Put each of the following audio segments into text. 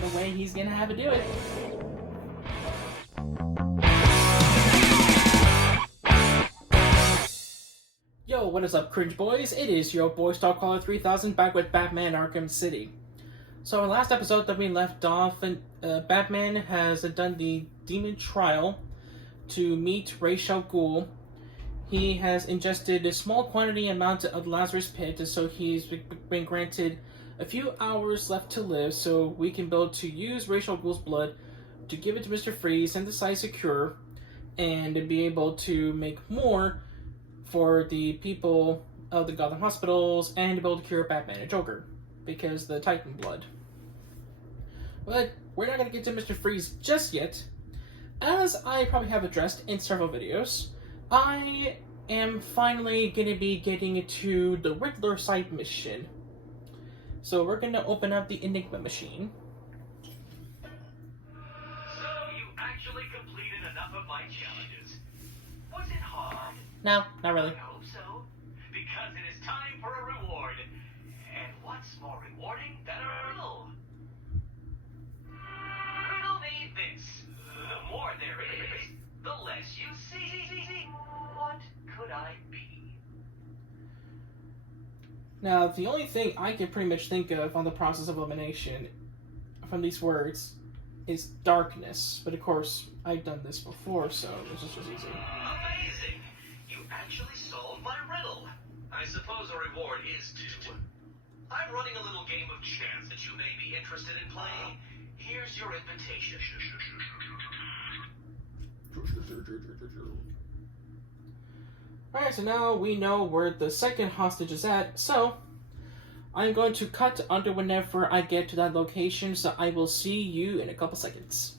the way he's gonna have to do it. Yo, what is up, cringe boys? It is your boy Starcaller 3000 back with Batman Arkham City. So, in last episode that we left off, Batman has done the demon trial to meet Ra's al Ghul. He has ingested a small quantity amount of Lazarus Pit, so he's been granted a few hours left to live, so we can be able to use Ra's al Ghul's blood to give it to Mr. Freeze, synthesize a cure, and be able to make more for the people of the Gotham hospitals, and to be able to cure Batman and Joker, because the Titan blood. But we're not going to get to Mr. Freeze just yet. As I probably have addressed in several videos, I am finally going to be getting to the Riddler side mission. So we're going to open up the Enigma machine. So you actually completed enough of my challenges. Was it hard? No, not really. I hope so. Because it is time for a reward. And what's more rewarding than a riddle? Riddle me this. The more there is, the less you see. What could I be? Now, the only thing I can pretty much think of on the process of elimination from these words is darkness. But of course, I've done this before, so this is just easy. Amazing! You actually solved my riddle. I suppose a reward is due. I'm running a little game of chance that you may be interested in playing. Here's your invitation. Alright, so now we know where the second hostage is at, so I'm going to cut under whenever I get to that location, so I will see you in a couple seconds.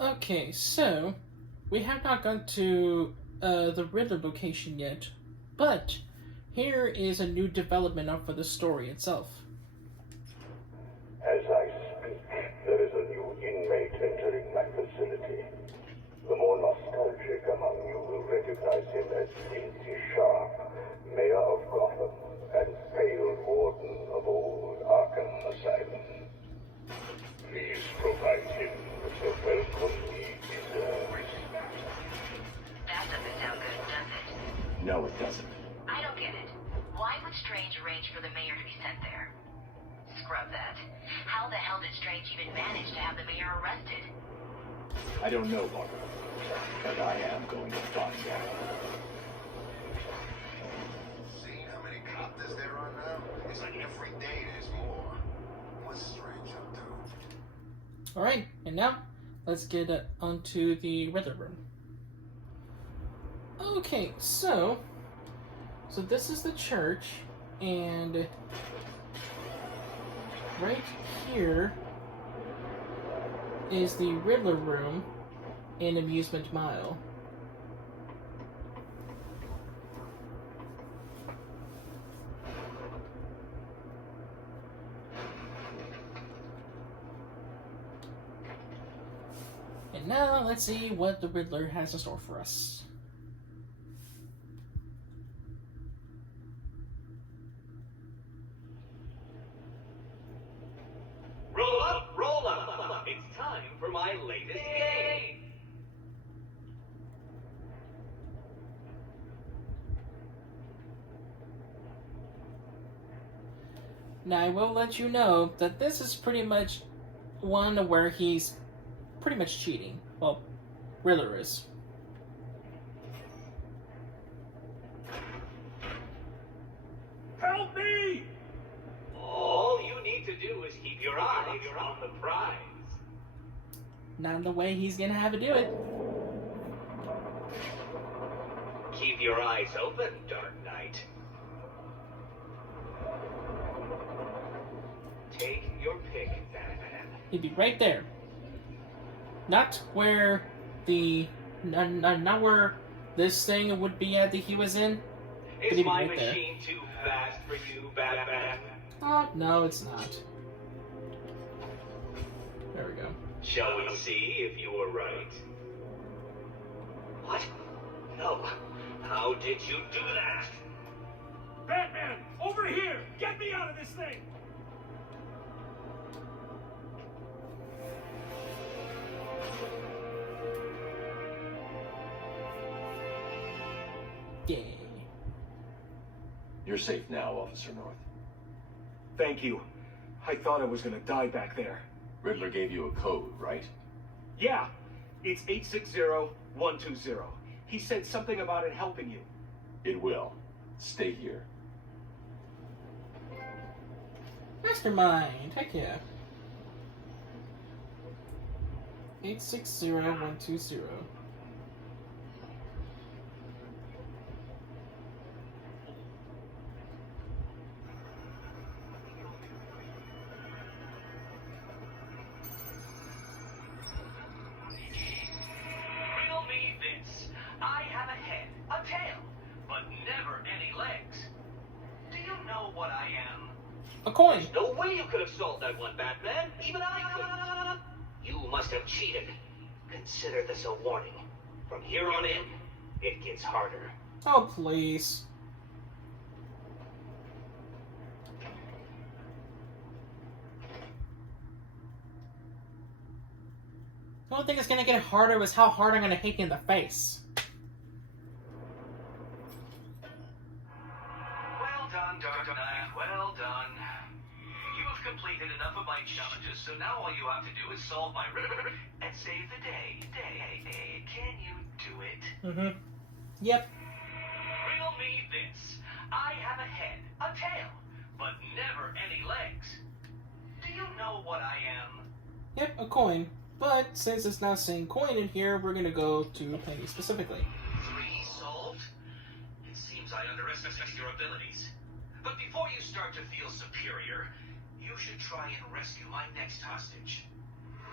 Okay, so we have not gone to the Riddler location yet, but here is a new development up for the story itself. As I speak, there is a new inmate entering my facility. The more nostalgic among you will recognize him as Quincy Sharp, Mayor of Gotham and failed warden of old Arkham Asylum. Please provide him with the welcome he deserves. That doesn't sound good, does it? No, it doesn't. I don't get it. Why would Strange arrange for the mayor to be sent there? Scrub that. How the hell did Strange even manage to have the mayor arrested? I don't know, Barbara, but I am going to find out. See how many cops there are now? It's like every day there's more. What's Strange up to? Alright, and now let's get onto the Riddler room. Okay, so this is the church, and right here is the Riddler room in Amusement Mile. And now let's see what the Riddler has in store for us. Roll up, roll up. It's time for my latest game. Now I will let you know that this is pretty much one where he's pretty much cheating. Well, Riddler is. Help me! All you need to do is keep your eyes on the prize. Not the way he's gonna have to do it. Keep your eyes open, Dark Knight. Take your pick, Batman. He'd be right there. Not where the... Not where this thing would be at that he was in. But he'd Is be my right there. machine too fast for you, Batman? Oh, no, it's not. There we go. Shall we see if you were right? What? No. How did you do that? Batman, over here! Get me out of this thing! Yeah. You're safe now, Officer North. Thank you. I thought I was gonna die back there. Riddler gave you a code, right? Yeah, it's 860120. He said something about it helping you. It will. Stay here. Mastermind, heck yeah. 860120. Riddle me this. I have a head, a tail, but never any legs. Do you know what I am? A coin. There's no way you could have solved that one, Batman. Even I couldn't. You must have cheated. Consider this a warning. From here on in, it gets harder. Oh, please. The only thing that's gonna get harder is how hard I'm gonna hit you in the face. Well done, Dark Knight. Well done. You have completed enough of my challenges, so now all you have to do is solve my riddle and save the day. Can you do it? Mm-hmm. Yep. Riddle me this. I have a head, a tail, but never any legs. Do you know what I am? Yep, a coin. But since it's not saying coin in here, we're gonna go to Penny specifically. 3 solved? It seems I underestimated your abilities. But before you start to feel superior, you should try and rescue my next hostage.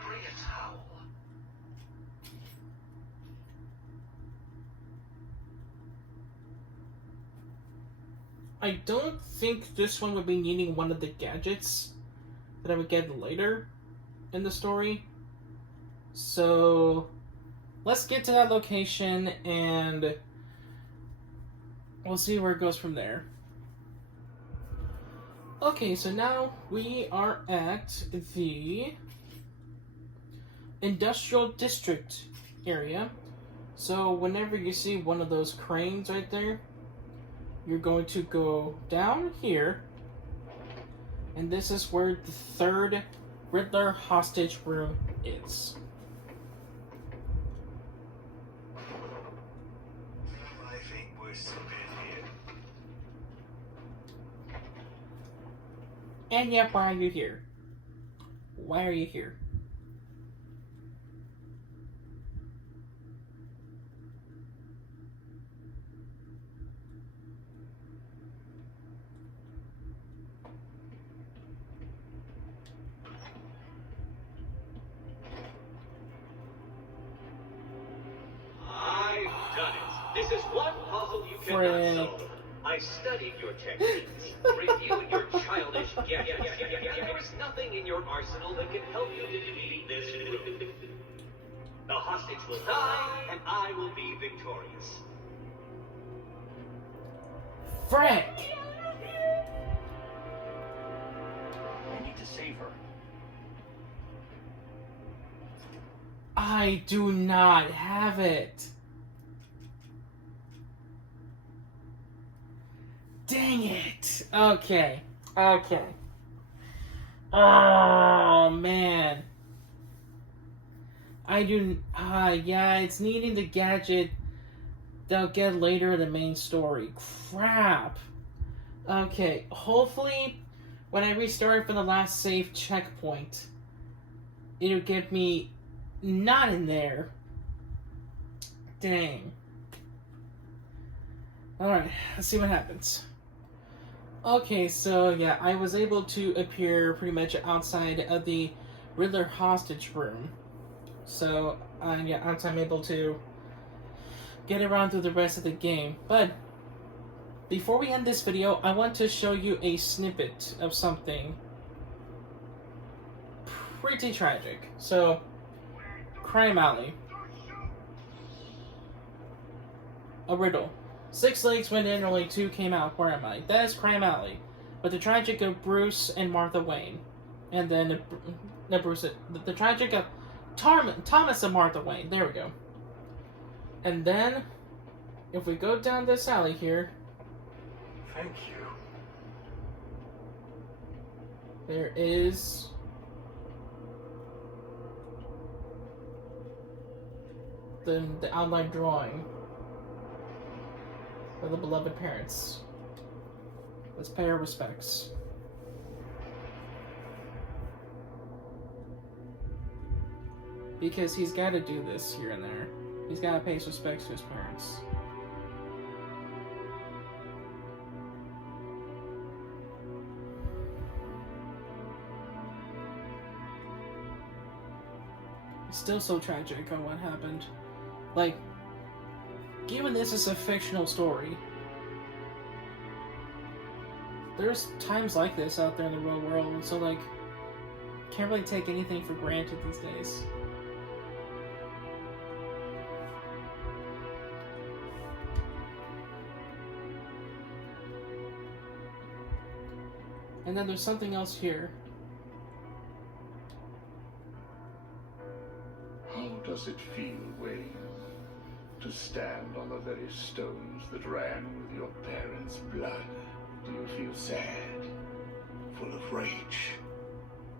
Bring a towel. I don't think this one would be needing one of the gadgets that I would get later in the story. So let's get to that location and we'll see where it goes from there. Okay, so now we are at the Industrial District area. So whenever you see one of those cranes right there, you're going to go down here, and this is where the third Riddler hostage room is. I think we're still here. And yet, why are you here? Why are you here? I've done it. This is one puzzle you cannot Frick. solve. I studied your techniques, reviewed your childish gadgets. There is nothing in your arsenal that can help you defeat this room. The hostage will die, and I will be victorious. Frick! I need to save her. I do not have it. Dang it. Okay. Okay. Oh, man. I do... yeah, it's needing the gadget they'll get later in the main story. Crap. Okay, hopefully when I restart from the last save checkpoint, it'll get me not in there. Dang. Alright, let's see what happens. Okay, so yeah, I was able to appear pretty much outside of the Riddler hostage room. So, yeah, I'm able to get around through the rest of the game. But, before we end this video, I want to show you a snippet of something pretty tragic. So, Crime Alley. A riddle. 6 legs went in, only 2 came out. Where am I? That is Crime Alley. But the tragic of Bruce and Martha Wayne. And then, the tragic of Thomas and Martha Wayne. There we go. And then, if we go down this alley here, Thank you. there is the outline drawing of the beloved parents. Let's pay our respects. Because he's got to do this here and there. He's got to pay his respects to his parents. It's still so tragic on what happened. Like, given this is a fictional story, there's times like this out there in the real world, so like, can't really take anything for granted these days. And then there's something else here. How does it feel, Wayne, to stand on the very stones that ran with your parents' blood? Do you feel sad, full of rage?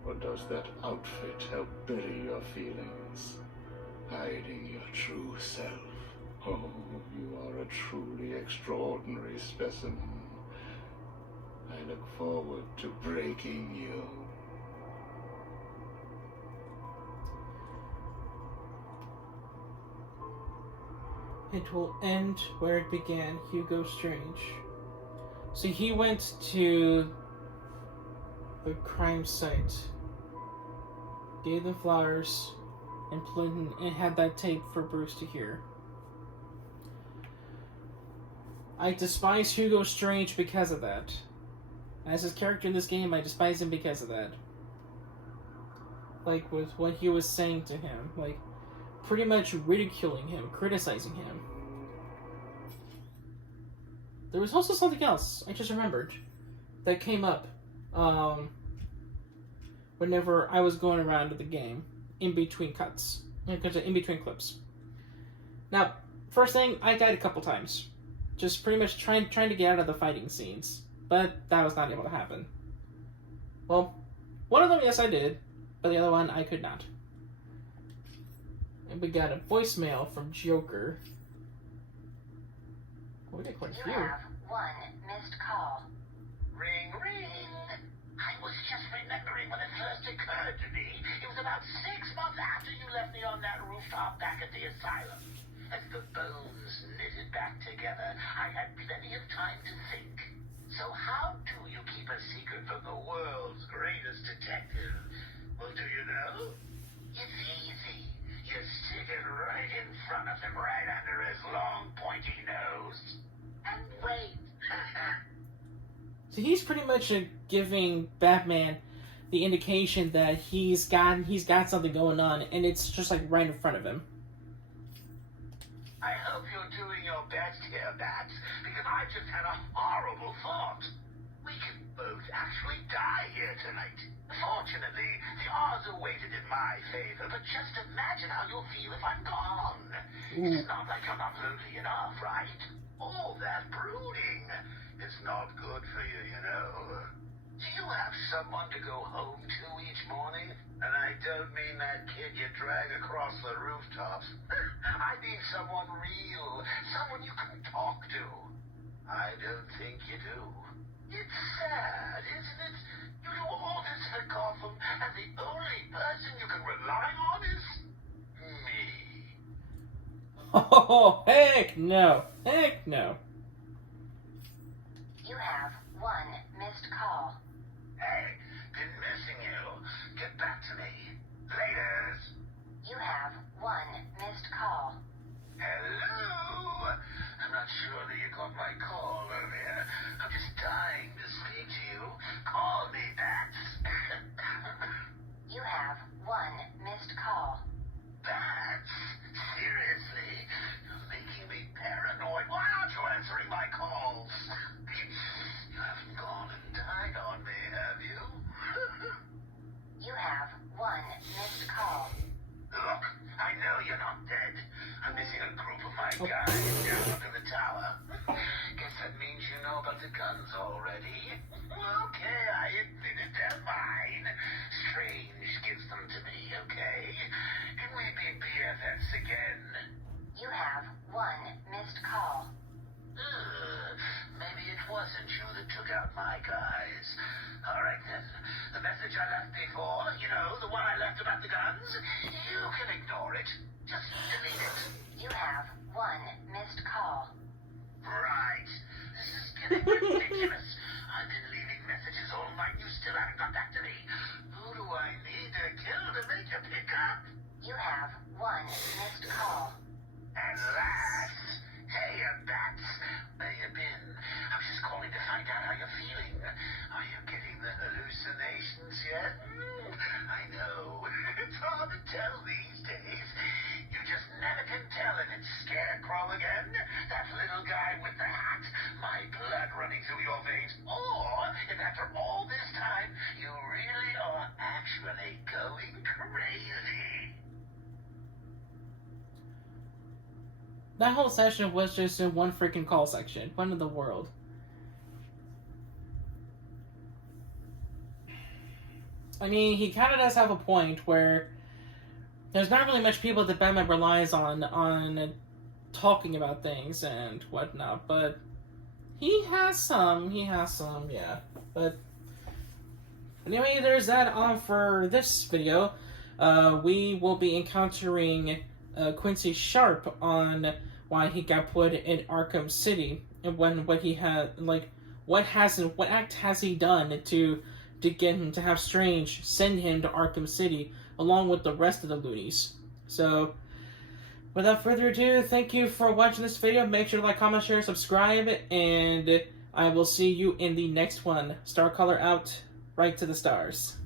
Or does that outfit help bury your feelings, hiding your true self? Oh, you are a truly extraordinary specimen. I look forward to breaking you. It will end where it began, Hugo Strange. So he went to the crime site, gave them flowers, and had that tape for Bruce to hear. I despise Hugo Strange because of that. As his character in this game, I despise him because of that. Like, with what he was saying to him. Like, pretty much ridiculing him, criticizing him. There was also something else I just remembered that came up whenever I was going around the game in between cuts, in between clips. Now, first thing, I died a couple times, just pretty much trying to get out of the fighting scenes, but that was not able to happen. Well, one of them, yes, I did, but the other one, I could not. And we got a voicemail from Joker. We got quite a few. You have one missed call. Ring, ring. I was just remembering when it first occurred to me. It was about 6 months after you left me on that rooftop back at the asylum. As the bones knitted back together, I had plenty of time to think. So how do you keep a secret from the world's greatest detective? Well, do you know? It's easy. You stick it right in front of him, right under his long, pointy nose. And wait. So he's pretty much giving Batman the indication that he's got something going on, and it's just like right in front of him. I hope you're doing your best here, Bats, because I just had a horrible thought. We could both actually die here tonight. Fortunately, the odds are weighted in my favor, but just imagine how you'll feel if I'm gone. It's not like I'm not lonely enough, right? All that brooding. It's not good for you, you know. Do you have someone to go home to each morning? And I don't mean that kid you drag across the rooftops. I mean someone real, someone you can talk to. I don't think you do. It's sad, isn't it? You do all this for Gotham, and the only person you can rely on is me. Oh, heck no. Heck no. You have one missed call. Hey, been missing you. Get back to me. Laters. You have one missed call. Hello? I'm not sure that you got my call earlier. I'm just dying to speak to you. Call me, Bats. You have one missed call. Bats? Seriously? You're making me paranoid. Why aren't you answering my calls? You haven't gone and died on me, have you? You have one missed call. Look, I know you're not dead. I'm missing a group of my guys down to the tower. the guns already? Okay, I admit it, they're mine. Strange gives them to me, okay? Can we be BFFs again? You have one missed call. Maybe it wasn't you that took out my guys. All right, then. The message I left before, you know, the one I left about the guns, you can ignore it. Just delete it. You have one missed call. Right. This is getting ridiculous. I've been leaving messages all night. You still haven't got back to me. Who do I need to kill to make you pick up? You have one missed call. And last, hey, bats, where you been? I was just calling to find out how you're feeling. Are you getting the hallucinations yet? I know. It's hard to tell these days. You just never can tell if it's Scarecrow again, that little guy with the hat, my blood running through your veins, or if after all this time, you really are actually going crazy. That whole session was just in one freaking call section. What in the world? I mean, he kind of does have a point where there's not really much people that Batman relies on talking about things and whatnot, but he has some, yeah. But anyway, there's that on for this video. We will be encountering Quincy Sharp on why he got put in Arkham City and what act has he done to get him to have Strange send him to Arkham City along with the rest of the loonies. So without further ado, thank you for watching this video. Make sure to like, comment, share, subscribe, and I will see you in the next one. Star Color out, right to the stars.